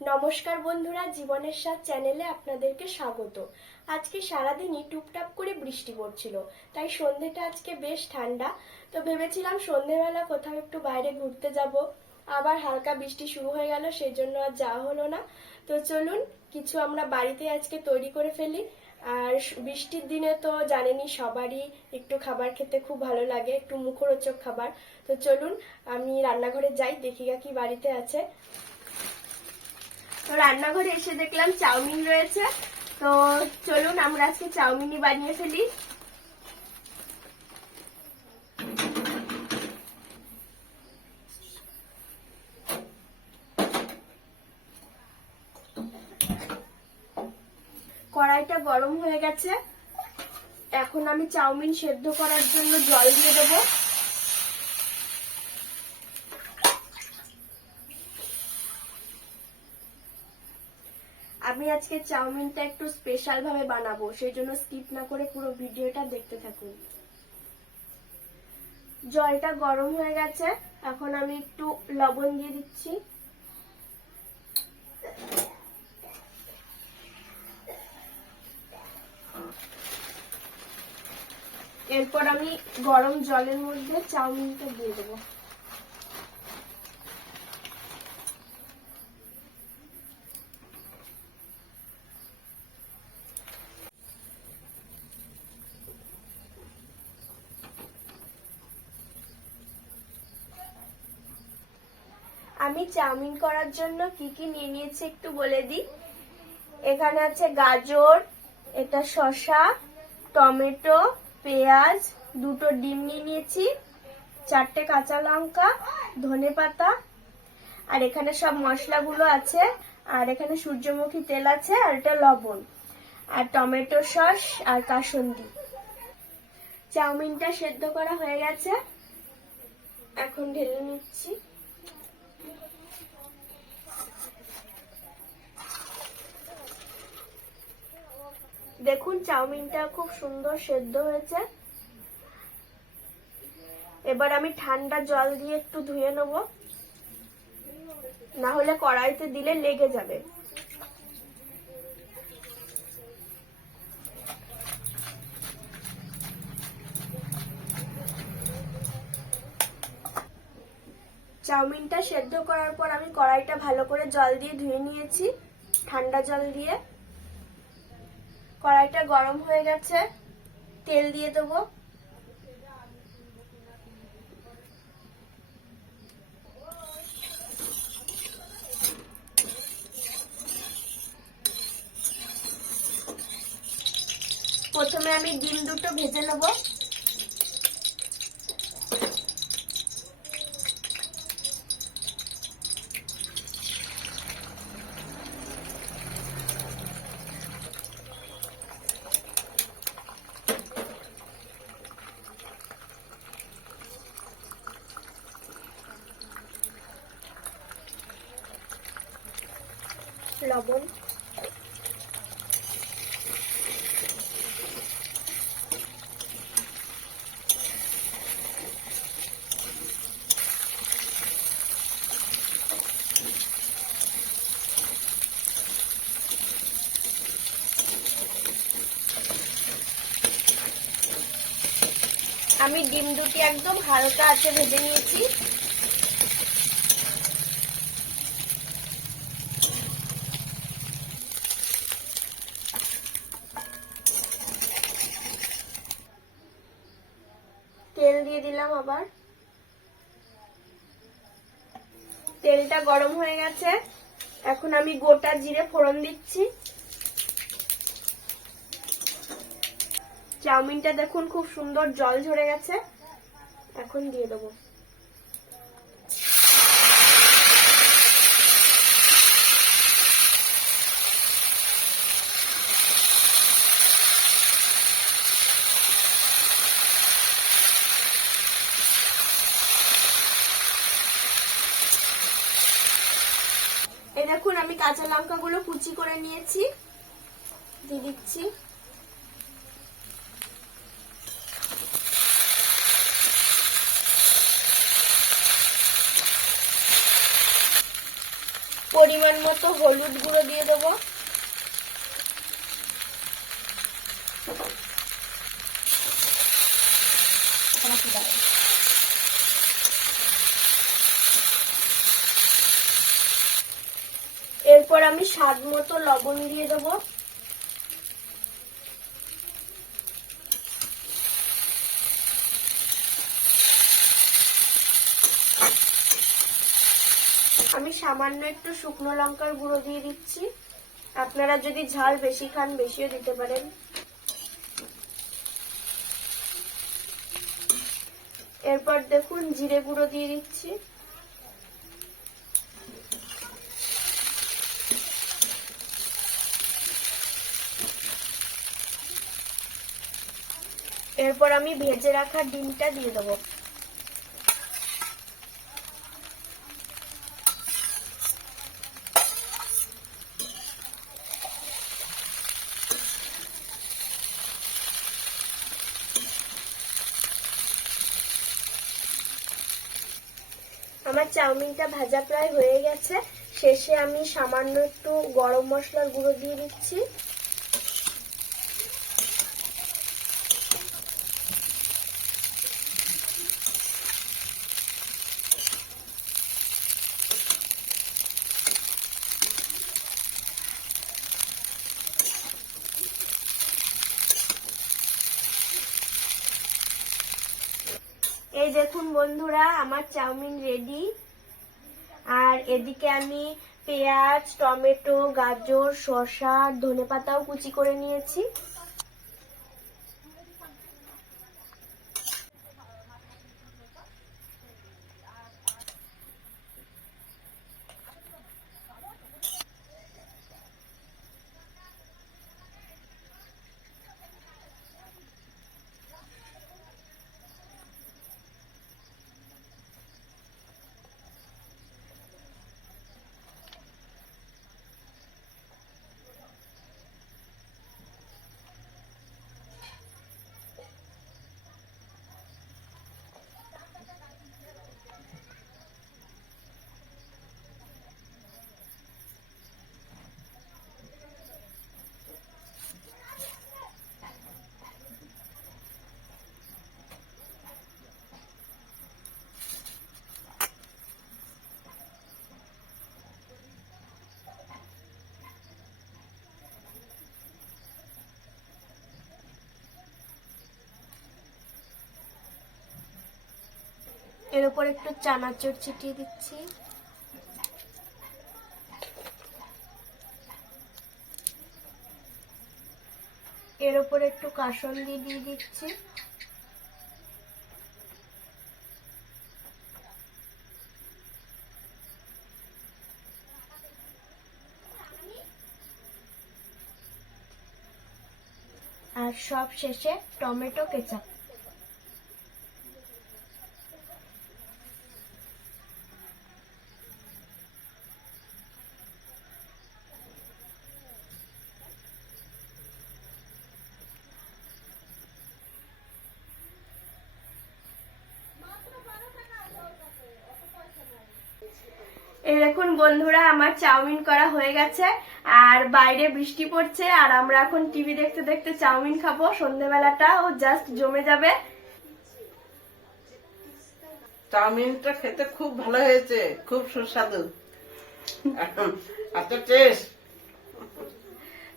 নমস্কার বন্ধুরা, জীবনের স্বাদ চ্যানেলে আপনাদেরকে স্বাগত। আজকে সারাদিনই টুপটাপ করে বৃষ্টি পড়ছিল, তাই সন্ধেটা আজকে বেশ ঠান্ডা। তো ভেবেছিলাম সন্ধেবেলা কোথাও একটু বাইরে ঘুরতে যাব। আবার হালকা বৃষ্টি শুরু হয়ে গেল, সেই জন্য আর যাওয়া হলো না। তো চলুন, কিছু আমরা বাড়িতে আজকে তৈরি করে ফেলি। আর বৃষ্টির দিনে তো জানেনই সবারই একটু খাবার খেতে খুব ভালো লাগে, একটু মুখরোচক খাবার। তো চলুন, আমি রান্নাঘরে যাই, দেখি কি বাড়িতে আছে। তো রান্নাঘরে এসে দেখলাম চাউমিন রয়েছে। তো চলুন, আমরা আজকে চাউমিনই বানিয়ে ফেলি। কড়াইটা গরম হয়ে গেছে। এখন আমি চাউমিন সেদ্ধ করার জন্য জল দিয়ে দেবো। আমি আজকে চাউমিনটা একটু স্পেশাল ভাবে বানাবো সেই জন্য স্কিপ না করে পুরো ভিডিওটা দেখতে থাকুন। জলটা গরম হয়ে গেছে, এখন আমি একটু লবণ দিয়ে দিচ্ছি। এরপর আমি গরম জলের মধ্যে চাউমিনটা দিয়ে দেবো। আমি চাউমিন করার জন্য কি কি নিয়ে নিয়েছি একটু বলে দিই। এখানে আছে গাজর, এটা শসা, টমেটো, পেঁয়াজ, দুটো ডিম নিয়ে নিয়েছি, চারটে কাঁচা লঙ্কা, ধনে পাতা, আর এখানে সব মশলাগুলো আছে, আর এখানে সূর্যমুখী তেল আছে, আর এটা লবণ, আর টমেটো সস, আর কাসন্দি। চাউমিনটা সেদ্ধ করা হয়ে গেছে। এখন ঢেলে নিচ্ছি। দেখুন, চাউমিনটা খুব সুন্দর সেদ্ধ হয়েছে। এবার আমি ঠান্ডা জল দিয়ে একটু ধুয়ে নেব। না হলে কড়াইতে দিলে লেগে যাবে। চাউমিনটা সেদ্ধ করার পর আমি কড়াইটা ভালো করে জল দিয়ে ধুয়ে নিয়েছি। ঠান্ডা জল দিয়ে। কড়াইটা গরম হয়ে গেছে। তেল দিয়ে দেবো। প্রথমে আমি ডিম দুটো ভেজে নেব। লবণ। আমি ডিম দুটি একদম হালকা আছে ভেজে নিয়েছি তেল দিয়ে দিলাম আবার। তেলটা গরম হয়ে গেছে। এখন আমি গোটা জিরে ফোড়ন দিচ্ছি। চাউমিনটা দেখুন খুব সুন্দর জল ঝরে গেছে। এখন দিয়ে দেবো। এই দেখুন, আমি কাঁচা লঙ্কাগুলো কুচি করে নিয়েছি। দিয়ে দিচ্ছি। পরিমাণ মতো হলুদ গুঁড়ো দিয়ে দেবো। এরপর আমি স্বাদ মতো লবণ দিয়ে দেবো। আমি সামান্য একটু শুকনো লঙ্কার গুঁড়ো দিয়ে দিচ্ছি। আপনারা যদি ঝাল বেশি খান, বেশিও দিতে পারেন। এরপর দেখুন, জিরে গুঁড়ো দিয়ে দিচ্ছি। এরপর আমি ভেজে রাখা ডিমটা দিয়ে দেবো। আমার চাউমিনটা ভাজা প্রায় হয়ে গেছে। শেষে আমি সামান্য একটু গরম মশলার গুঁড়ো দিয়ে দিচ্ছি। দেখুন বন্ধুরা, আমার চাউমিন রেডি আর এদিকে আমি পেঁয়াজ, টমেটো, গাজর, শসা ধনে পাতাও কুচি করে নিয়েছি। এর উপর একটু চানাচুর ছিটিয়ে দিচ্ছি। এর উপর একটু কাসন্দি দিয়ে দিচ্ছি। আর সব শেষে টমেটো কেচাপ। দেখুন বন্ধুরা আমার চাউমিন করা হয়ে গেছে আর বাইরে বৃষ্টি পড়ছে আর আমরা এখন টিভি দেখতে দেখতে চাউমিন খাব। সন্ধেবেলাটা ও জাস্ট জমে যাবে। চাউমিনটা খেতে খুব ভালো হয়েছে খুব সুস্বাদু। এত টেস্ট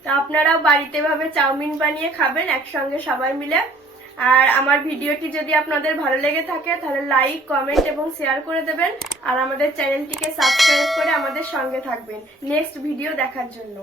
তো আপনারাও বাড়িতে ভাবে চাউমিন বানিয়ে খাবেন একসঙ্গে সবাই মিলে। আর আমার ভিডিওটি যদি আপনাদের ভালো লেগে থাকে, তাহলে লাইক কমেন্ট এবং শেয়ার করে দেবেন। আর আমাদের চ্যানেলটিকে সাবস্ক্রাইব করে আমাদের সঙ্গে থাকবেন। নেক্সট ভিডিও দেখার জন্য।